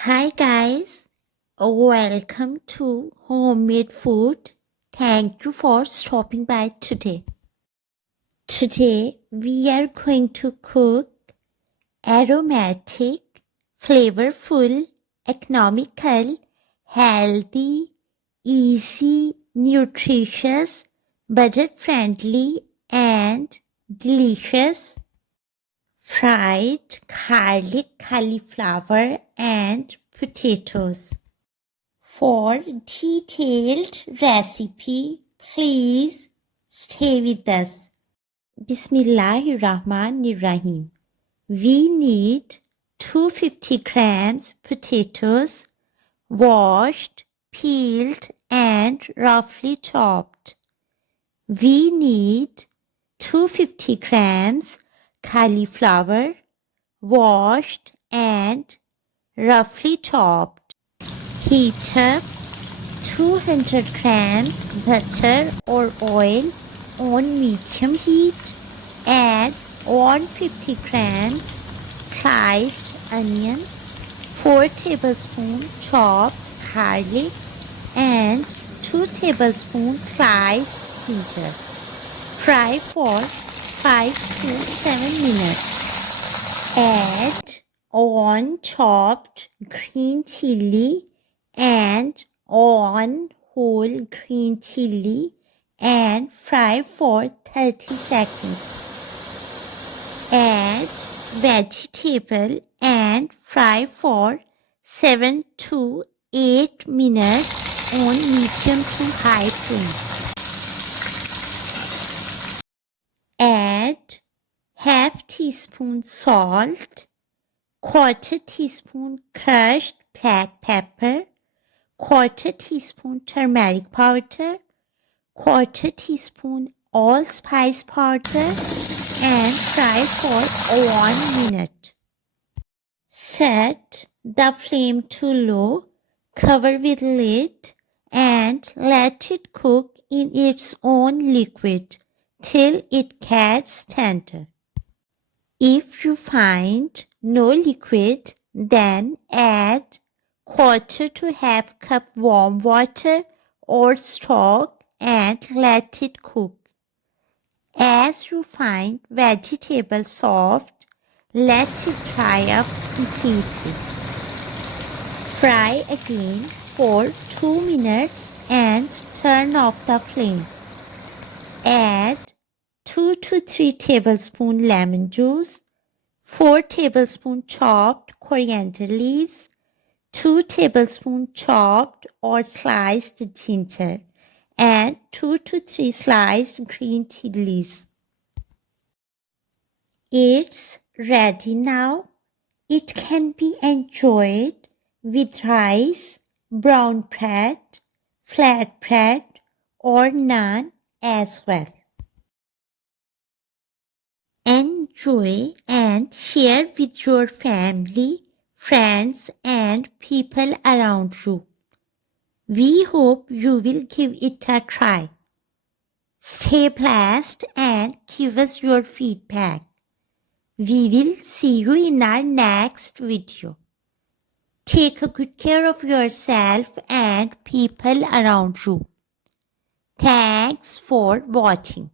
Hi guys, welcome to Homemade Food. Thank you for stopping by today. Today we are going to cook aromatic, flavorful, economical, healthy, easy, nutritious, budget-friendly and delicious fried garlic cauliflower and potatoes. For detailed recipe, please stay with us. Bismillahirrahmanirrahim. We need 250 grams potatoes, washed, peeled and roughly chopped. We need 250 grams cauliflower, washed and roughly chopped. Heat up 200 grams butter or oil on medium heat. Add 150 grams sliced onion, 4 tablespoons chopped garlic and 2 tablespoons sliced ginger. Fry for 5 to 7 minutes. Add 1 chopped green chili and 1 whole green chili and fry for 30 seconds. Add vegetable and fry for 7 to 8 minutes on medium to high flame. Add half teaspoon salt, quarter teaspoon crushed black pepper, quarter teaspoon turmeric powder, quarter teaspoon allspice powder and fry for 1 minute. Set the flame to low, cover with lid and let it cook in its own liquid till it gets tender. If you find no liquid, then add quarter to half cup warm water or stock and let it cook. As you find vegetables soft, let it dry up completely. Fry again for 2 minutes and turn off the flame. Add 2 to 3 tablespoons lemon juice, 4 tablespoons chopped coriander leaves, 2 tablespoons chopped or sliced ginger, and 2 to 3 sliced green chilies. It's ready now. It can be enjoyed with rice, brown bread, flat bread, or naan as well. Enjoy and share with your family, friends, and people around you. We hope you will give it a try. Stay blessed and give us your feedback. We will see you in our next video. Take a good care of yourself and people around you. Thanks for watching.